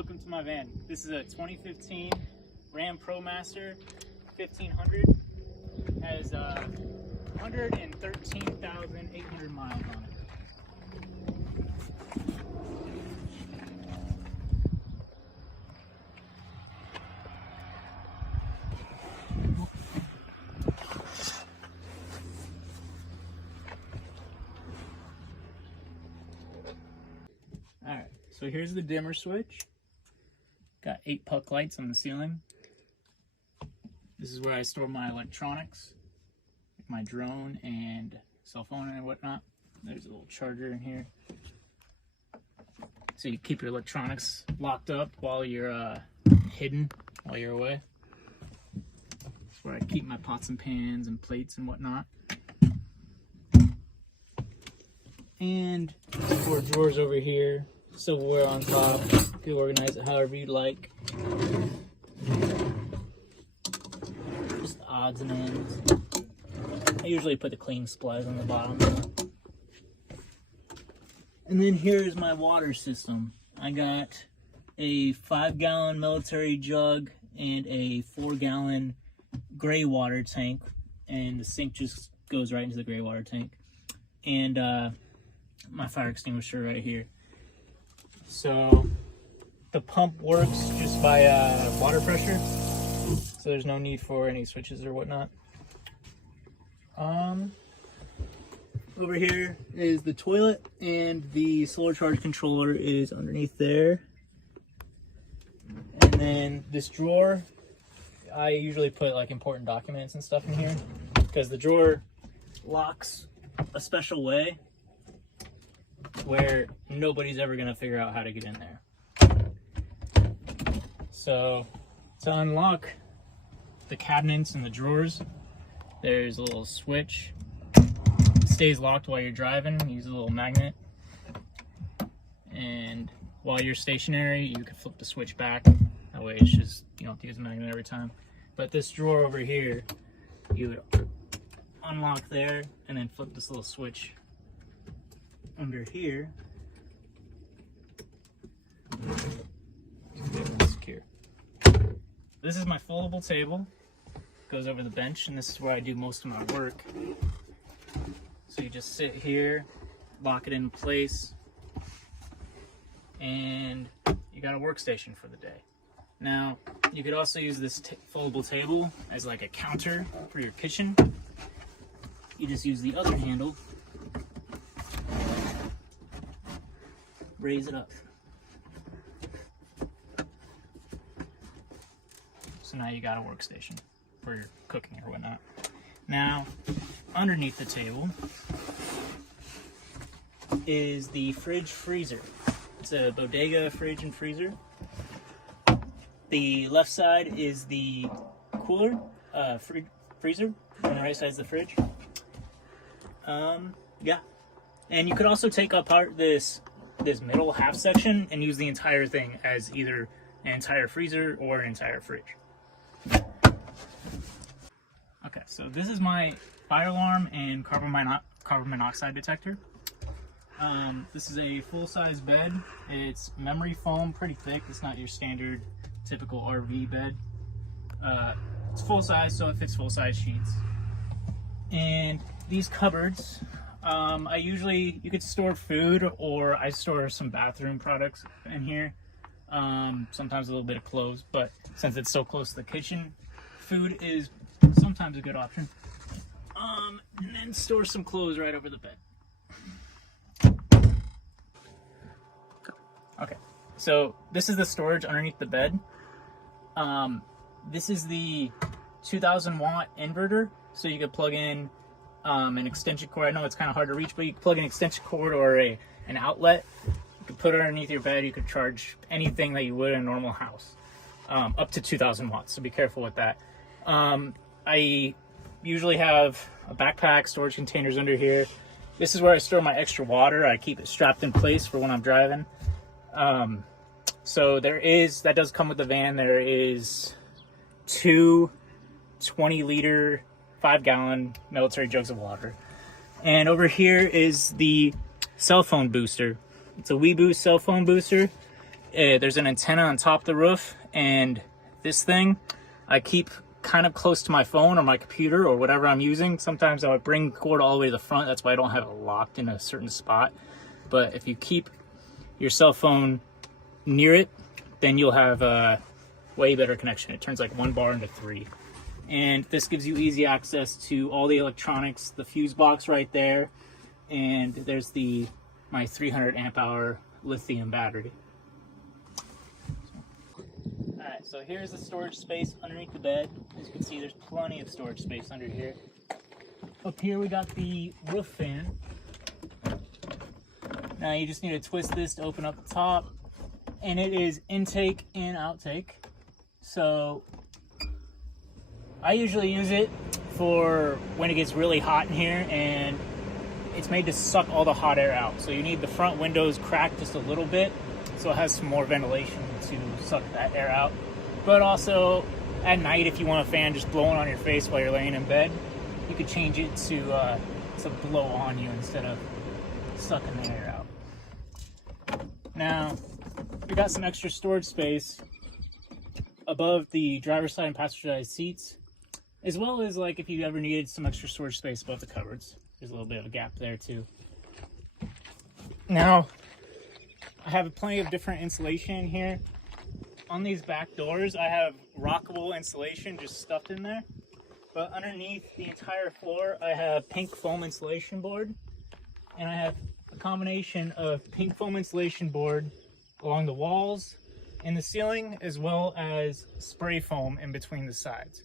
welcome to my van. This is a 2015 Ram ProMaster 1500. Has 113,800 miles on it. Alright, so here's the dimmer switch. Got 8 puck lights on the ceiling. This is where I store my electronics, my drone and cell phone and whatnot. There's a little charger in here. So you keep your electronics locked up while you're hidden, while you're away. That's where I keep my pots and pans and plates and whatnot. And 4 drawers over here. Silverware on top. You can organize it however you like. Just odds and ends. I usually put the cleaning supplies on the bottom. And then here's my water system. I got a 5-gallon military jug and a 4-gallon gray water tank. And the sink just goes right into the gray water tank. And my fire extinguisher right here. So the pump works just by water pressure, so there's no need for any switches or whatnot. Over here is the toilet, and the solar charge controller is underneath there. And then this drawer, I usually put like important documents and stuff in here because the drawer locks a special way where nobody's ever gonna figure out how to get in there. So to unlock the cabinets and the drawers, there's a little switch. It stays locked while you're driving. Use a little magnet. And while you're stationary, you can flip the switch back. That way it's just, you don't have to use the magnet every time. But this drawer over here, you would unlock there and then flip this little switch under here. Secure. This is my foldable table. Goes over the bench, and this is where I do most of my work. So you just sit here, lock it in place, and you got a workstation for the day. Now, you could also use this foldable table as like a counter for your kitchen. You just use the other handle, raise it up. So now you got a workstation for your cooking or whatnot. Now, underneath the table is the fridge freezer. It's a bodega fridge and freezer. The left side is the cooler, freezer, and the right side is the fridge. Yeah. And you could also take apart this middle half section and use the entire thing as either an entire freezer or an entire fridge. Okay, so this is my fire alarm and carbon monoxide detector. This is a full-size bed. It's memory foam, pretty thick. It's not your standard typical RV bed. It's full-size, so it fits full-size sheets. And these cupboards, you could store food, or I store some bathroom products in here. Sometimes a little bit of clothes, but since it's so close to the kitchen, food is sometimes a good option. And then store some clothes right over the bed. Okay, so this is the storage underneath the bed. This is the 2000 watt inverter, so you could plug in an extension cord. I know it's kind of hard to reach, but you can plug an extension cord or an outlet. You could put it underneath your bed. You could charge anything that you would in a normal house, up to 2000 watts, so be careful with that. I usually have a backpack, storage containers under here. This is where I store my extra water. I keep it strapped in place for when I'm driving. So that does come with the van. There is 2 20-liter 5-gallon military jugs of water. And over here is the cell phone booster. It's a WeBoost cell phone booster. there's an antenna on top of the roof, and this thing I keep kind of close to my phone or my computer or whatever I'm using. Sometimes I would bring the cord all the way to the front. That's why I don't have it locked in a certain spot. But if you keep your cell phone near it, then you'll have a way better connection. It turns like 1 bar into 3. And this gives you easy access to all the electronics, the fuse box right there, and there's my 300 amp hour lithium battery. Alright, so here's the storage space underneath the bed. As you can see, there's plenty of storage space under here. Up here we got the roof fan. Now you just need to twist this to open up the top, and it is intake and outtake. So I usually use it for when it gets really hot in here, and it's made to suck all the hot air out. So you need the front windows cracked just a little bit so it has some more ventilation to suck that air out. But also at night, if you want a fan just blowing on your face while you're laying in bed, you could change it to blow on you instead of sucking the air out. Now, we got some extra storage space above the driver's side and passenger side seats, as well as like if you ever needed some extra storage space above the cupboards. There's a little bit of a gap there too. Now, I have plenty of different insulation in here. On these back doors, I have rockable insulation just stuffed in there. But underneath the entire floor, I have pink foam insulation board. And I have a combination of pink foam insulation board along the walls and the ceiling, as well as spray foam in between the sides.